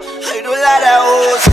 I do la da hoes.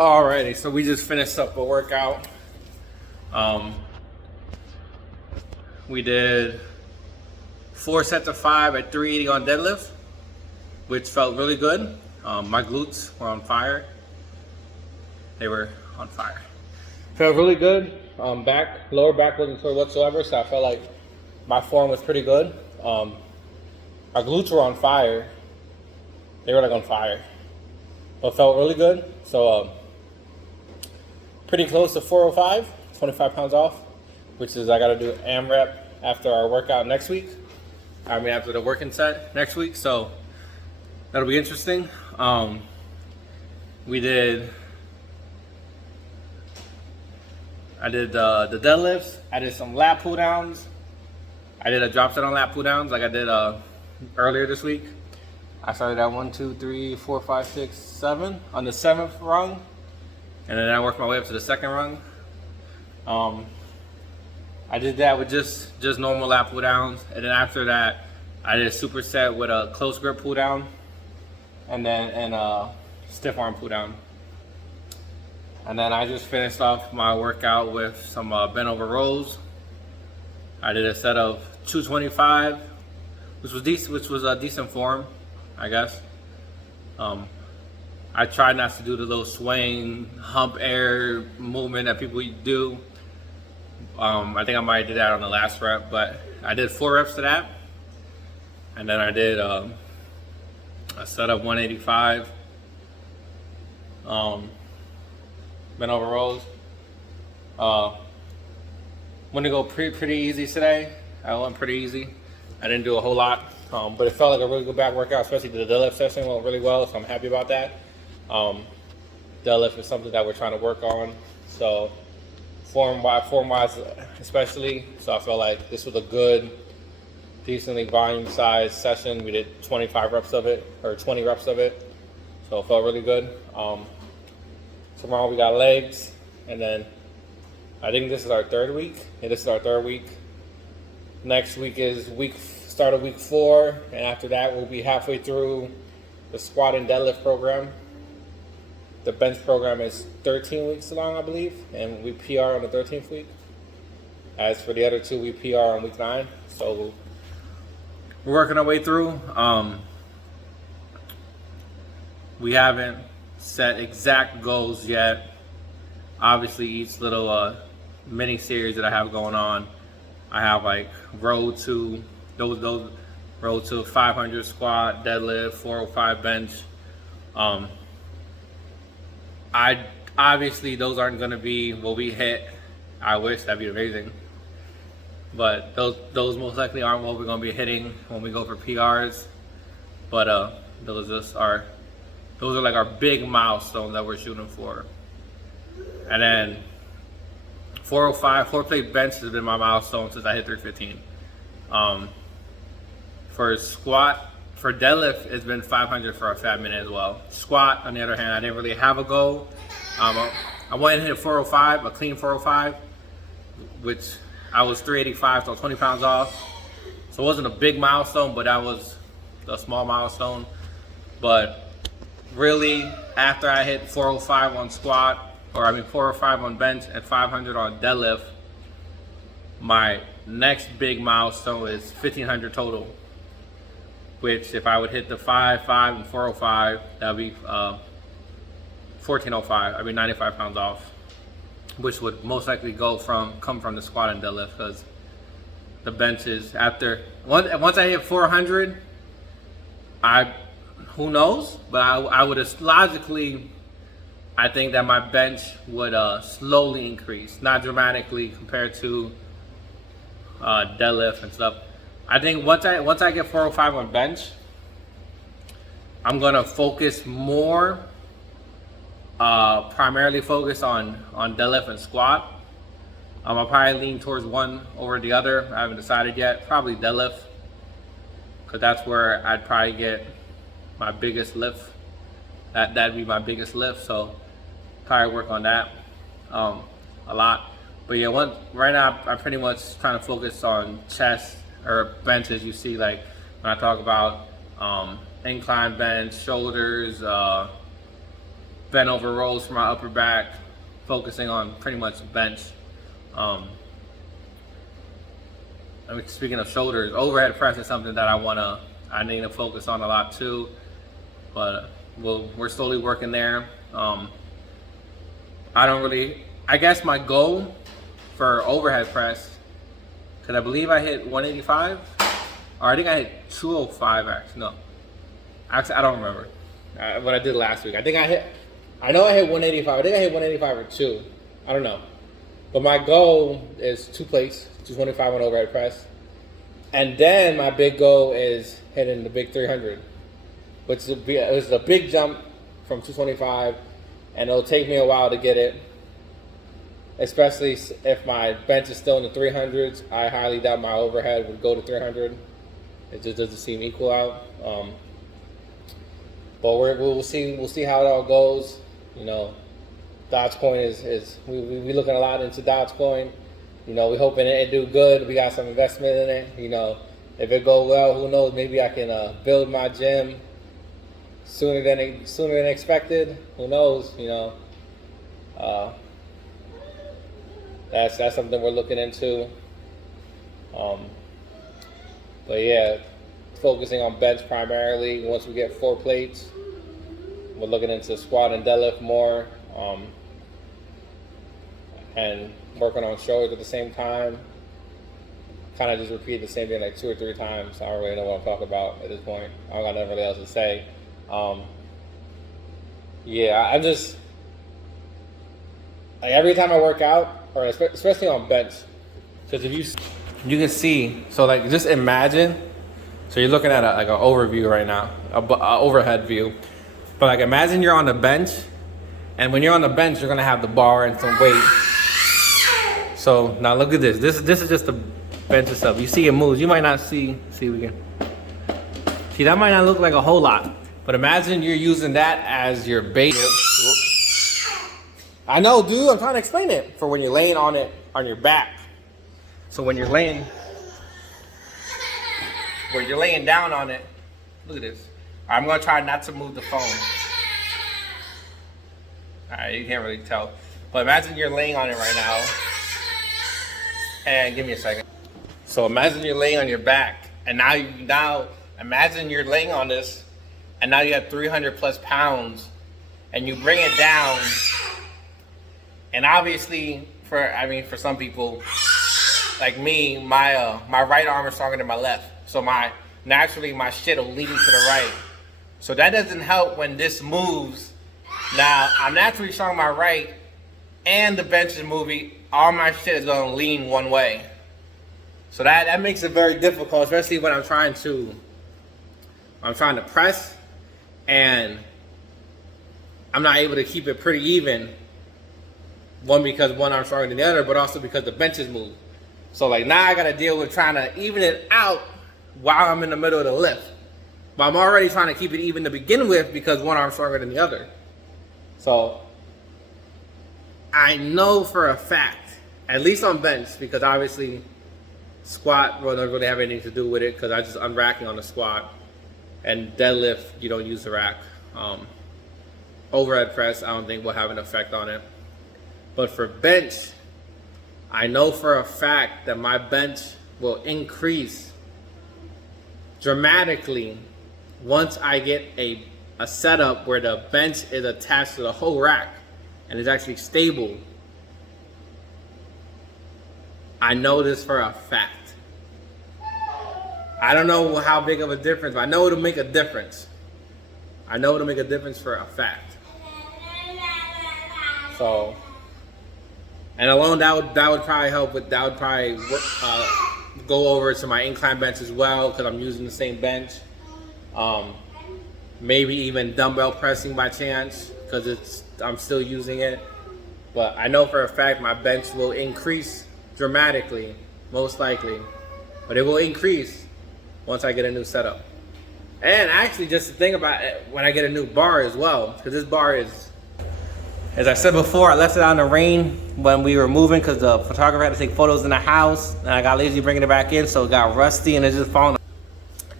Alrighty, so we just finished up a workout. We did 4 sets of 5 at 380 on deadlift, which felt really good. My glutes were on fire. They were on fire. Felt really good. Lower back wasn't sore whatsoever, so I felt like my form was pretty good. My glutes were on fire. They were like on fire, but felt really good. So pretty close to 405, 25 pounds off, which is I got to do AMRAP after our workout next week. After the working set next week, so that'll be interesting. I did the deadlifts. I did some lat pull downs. I did a drop set on lat pull downs like I did earlier this week. I started at 1, 2, 3, 4, 5, 6, 7 on the 7th rung, and then I worked my way up to the 2nd rung. I did that with just normal lat pull downs, and then after that, I did a superset with a close grip pull down, and a stiff arm pull down. And then I just finished off my workout with some bent over rows. I did a set of 225, which was a decent form, I guess. I tried not to do the little swaying hump air movement that people do. I think I might have did that on the last rep, but I did 4 reps to that. And then I did a set of 185 bent over rows. Went to go pretty easy today. I went pretty easy. I didn't do a whole lot, but it felt like a really good back workout, especially the deadlift session went really well, so I'm happy about that. Deadlift is something that we're trying to work on, so form-wise especially, so I felt like this was a good, decently volume-sized session. We did 25 reps of it, or 20 reps of it, so it felt really good. Tomorrow we got legs, and then I think this is our 3rd week. Yeah, this is our 3rd week. Next week is start of week 4, and after that we'll be halfway through the squat and deadlift program. The bench program is 13 weeks long, I believe, and we PR on the 13th week. As for the other 2, we PR on week 9. So we're working our way through. We haven't set exact goals yet. Obviously, each little mini series that I have going on, I have like road to 500 squat, deadlift, 405 bench. Obviously those aren't going to be what we hit. I wish that'd be amazing, but those most likely aren't what we're going to be hitting when we go for PRs. But those just are Those are like our big milestones that we're shooting for. And then 405, 4-plate bench has been my milestone since I hit 315. For squat, for deadlift, it's been 500 for a fat minute as well. Squat, on the other hand, I didn't really have a goal. I went and hit 405, a clean 405, which I was 385, so 20 pounds off. So it wasn't a big milestone, but that was a small milestone. But really, after I hit 405 on squat, 405 on bench and 500 on deadlift, my next big milestone is 1500 total. Which, if I would hit the 5, 5, and 405, that would be 1405. I'd be 95 pounds off, which would most likely come from the squat and deadlift, because the benches once I hit 400, who knows? But I would logically, I think that my bench would slowly increase, not dramatically compared to deadlift and stuff. I think once I get 405 on bench, I'm gonna focus more, primarily focus on deadlift and squat. I'll probably lean towards one over the other. I haven't decided yet. Probably deadlift, because that's where I'd probably get my biggest lift. That'd be my biggest lift. So probably work on that a lot. But yeah, right now I'm pretty much trying to focus on chest or benches. You see, like when I talk about incline bench, shoulders, bent over rows for my upper back, focusing on pretty much bench. Speaking of shoulders, overhead press is something that I need to focus on a lot too. But we're slowly working there. I guess my goal for overhead press, because I believe I hit 185, or I think I hit 205 actually. No, actually I don't remember what I did last week. I know I hit 185. I think I hit 185 or 2. I don't know. But my goal is 2 plates, 225 on overhead press. And then my big goal is hitting the big 300, which is a big jump from 225, and it'll take me a while to get it. Especially if my bench is still in the 300s, I highly doubt my overhead would go to 300. It just doesn't seem equal out. But we'll see how it all goes. You know, Dogecoin is we looking a lot into Dogecoin. You know, we hoping it do good. We got some investment in it. You know, if it go well, who knows? Maybe I can build my gym sooner than expected. Who knows? You know. That's something we're looking into. But yeah, focusing on bench primarily. Once we get 4 plates, we're looking into squat and deadlift more, and working on shoulders at the same time. Kind of just repeat the same thing like 2 or 3 times. I don't really know what I'm talking about at this point. I don't got nothing really else to say. Yeah, I'm just like every time I work out, or especially on bench, because if you can see, so like just imagine, so you're looking at an overview right now, a overhead view, but like imagine you're on the bench, and when you're on the bench, you're gonna have the bar and some weight. So now look at this. This is just the bench itself. You see it moves. You might not see we can see that might not look like a whole lot, but imagine you're using that as your base. I know, dude, I'm trying to explain it. For when you're laying on it, on your back. So when you're laying down on it, look at this. I'm gonna try not to move the phone. Alright, you can't really tell. But imagine you're laying on it right now. And give me a second. So imagine you're laying on your back, and now imagine you're laying on this, and now you have 300 plus pounds, and you bring it down. And obviously, for some people, like me, my right arm is stronger than my left. So naturally my shit will lean to the right. So that doesn't help when this moves. Now, I'm naturally strong on my right, and the bench is moving. All my shit is gonna lean one way. So that makes it very difficult, especially when I'm trying to press and I'm not able to keep it pretty even. One, because one arm's stronger than the other, but also because the benches move. So like now I gotta deal with trying to even it out while I'm in the middle of the lift. But I'm already trying to keep it even to begin with because one arm's stronger than the other. So I know for a fact, at least on bench, because obviously squat doesn't really have anything to do with it because I just unracking on the squat. And deadlift, you don't use the rack. Overhead press, I don't think will have an effect on it. But for bench, I know for a fact that my bench will increase dramatically once I get a setup where the bench is attached to the whole rack and is actually stable. I know this for a fact. I don't know how big of a difference, but I know it'll make a difference. I know it'll make a difference for a fact. So, and alone that would probably help with, that would probably go over to my incline bench as well because I'm using the same bench. Maybe even dumbbell pressing by chance because I'm still using it. But I know for a fact my bench will increase dramatically, most likely. But it will increase once I get a new setup. And actually, just to think about it, when I get a new bar as well, because this bar is, as I said before, I left it out in the rain when we were moving because the photographer had to take photos in the house, and I got lazy bringing it back in, so it got rusty and it's just falling.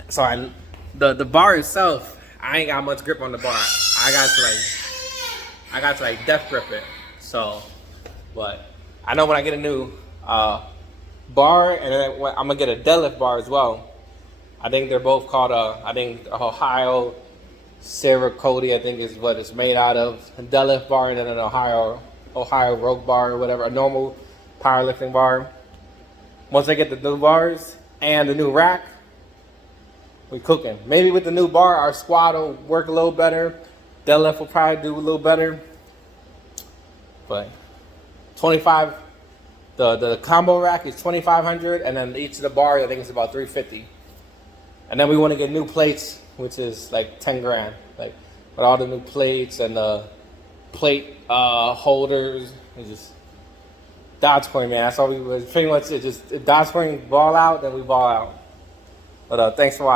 So the bar itself, I ain't got much grip on the bar. I got to like death grip it. So, but I know when I get a new bar, and then I'm gonna get a deadlift bar as well. I think they're both called I think Ohio Cerakote, I think is what it's made out of. A deadlift bar and then an Ohio Rogue bar or whatever, a normal powerlifting bar. Once I get the new bars and the new rack, we cooking. Maybe with the new bar, our squat will work a little better. Deadlift will probably do a little better. But 25, the combo rack is 2,500, and then each of the bars I think it's about 350. And then we want to get new plates, which is like 10 grand, like with all the new plates and the plate holders. It's just Dogecoin, man. That's all we was pretty much it. Just if Dogecoin ball out, then we ball out. But thanks for watching.